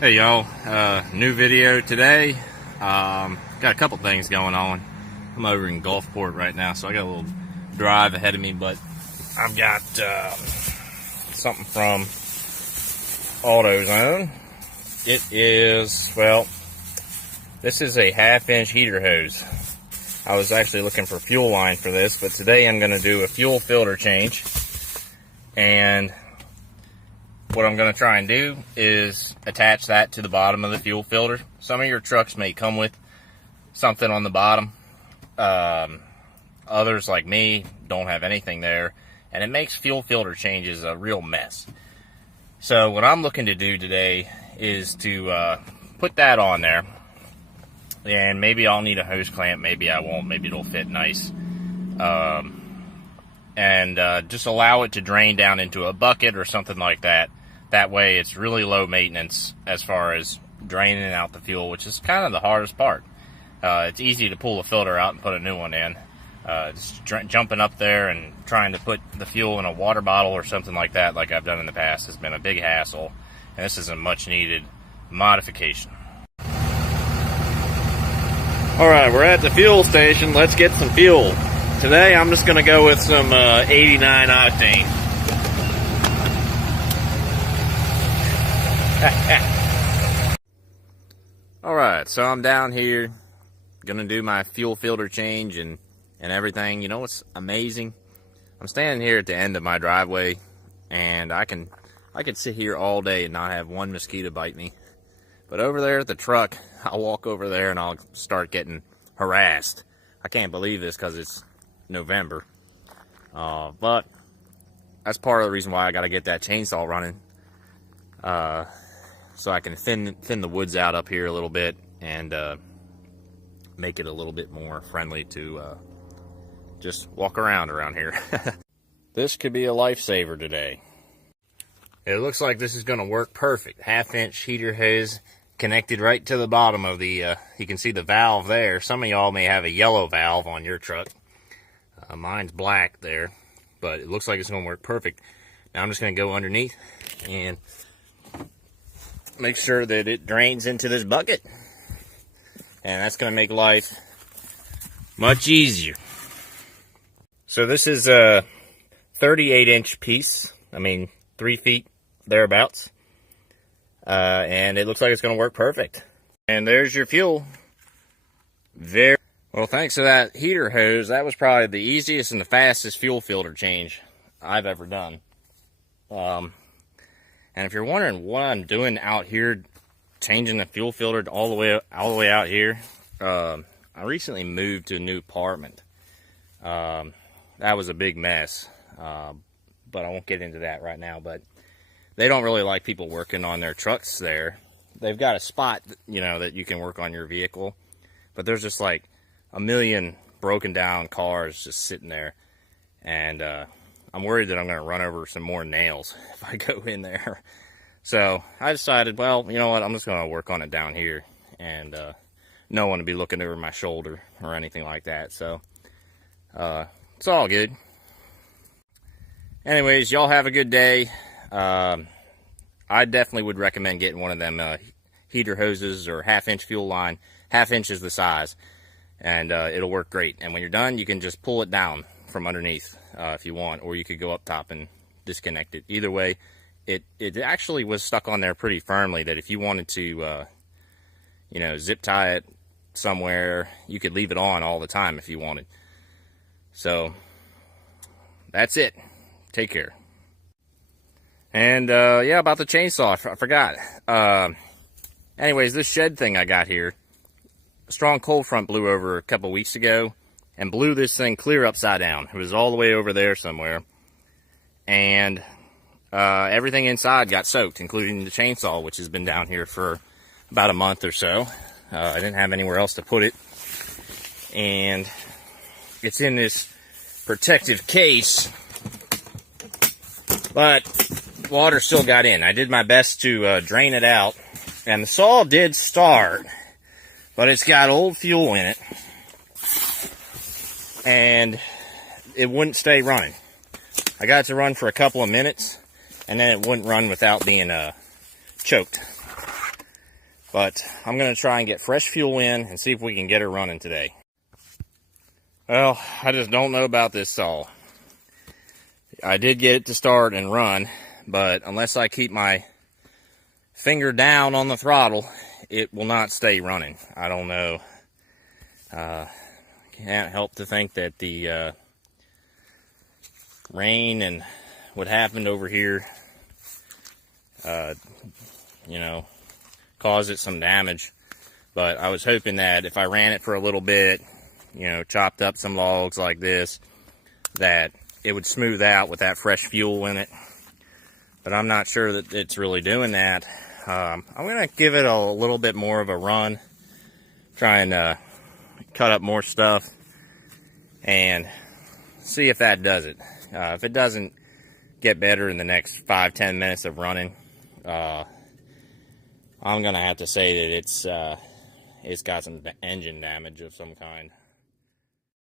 Hey y'all, new video today. Got a couple things going on. I'm over in Gulfport right now, so I got a little drive ahead of me, but I've got something from AutoZone. It is, well, this is a 1/2-inch heater hose. I was actually looking for fuel line for this, but today I'm going to do a fuel filter change. And what I'm going to try and do is attach that to the bottom of the fuel filter. Some of your trucks may come with something on the bottom. Others, like me, don't have anything there. And it makes fuel filter changes a real mess. So what I'm looking to do today is to put that on there. And maybe I'll need a hose clamp. Maybe I won't. Maybe it'll fit nice. And just allow it to drain down into a bucket or something like that. That way it's really low maintenance as far as draining out the fuel, which is kind of the hardest part. It's easy to pull the filter out and put a new one in. Just jumping up there and trying to put the fuel in a water bottle or something like that, like I've done in the past, has been a big hassle. And this is a much needed modification. Alright, we're at the fuel station. Let's get some fuel. Today I'm just going to go with some 89 octane. Alright, so I'm down here gonna do my fuel filter change and everything. You know what's amazing? I'm standing here at the end of my driveway, and I could sit here all day and not have one mosquito bite me. But over there at the truck, I'll walk over there and I'll start getting harassed. I can't believe this because it's November. But that's part of the reason why I gotta get that chainsaw running. So I can thin the woods out up here a little bit and make it a little bit more friendly to just walk around here. This could be a lifesaver today. It looks like this is going to work perfect. 1/2-inch heater hose connected right to the bottom of the, you can see the valve there. Some of y'all may have a yellow valve on your truck. Mine's black there, but it looks like it's going to work perfect. Now I'm just going to go underneath and make sure that it drains into this bucket, and that's going to make life much easier. So this is a 38-inch piece, 3 feet thereabouts, and it looks like it's going to work perfect. And there's your fuel. Very well. Thanks to that heater hose, that was probably the easiest and the fastest fuel filter change I've ever done. And if you're wondering what I'm doing out here, changing the fuel filter all the way out here, I recently moved to a new apartment. That was a big mess, but I won't get into that right now. But they don't really like people working on their trucks there. They've got a spot, that you can work on your vehicle, but there's just like a million broken down cars just sitting there, and I'm worried that I'm going to run over some more nails if I go in there. So I decided, well, you know what, I'm just going to work on it down here, and no one to be looking over my shoulder or anything like that. So it's all good. Anyways, y'all have a good day. I definitely would recommend getting one of them heater hoses or 1/2-inch fuel line. 1/2 is the size, and it'll work great. And when you're done, you can just pull it down from underneath if you want, or you could go up top and disconnect it. Either way, it actually was stuck on there pretty firmly, that if you wanted to zip tie it somewhere, you could leave it on all the time if you wanted. So that's it. Take care. And yeah, about the chainsaw, I forgot. Anyways, this shed thing I got here, a strong cold front blew over a couple weeks ago and blew this thing clear upside down. It was all the way over there somewhere, and everything inside got soaked, including the chainsaw, which has been down here for about a month or so. I didn't have anywhere else to put it, and it's in this protective case, but water still got in. I did my best to drain it out, and the saw did start, but it's got old fuel in it, and it wouldn't stay running. I got it to run for a couple of minutes, and then it wouldn't run without being choked. But I'm going to try and get fresh fuel in and see if we can get her running today. Well, I just don't know about this saw. I did get it to start and run, but unless I keep my finger down on the throttle, it will not stay running. I don't know. Can't help to think that the rain and what happened over here, you know, caused it some damage. But I was hoping that if I ran it for a little bit, you know, chopped up some logs like this, that it would smooth out with that fresh fuel in it. But I'm not sure that it's really doing that. I'm going to give it a little bit more of a run, try and cut up more stuff and see if that does it. If it doesn't get better in the next 5-10 minutes of running, I'm going to have to say that it's got some engine damage of some kind.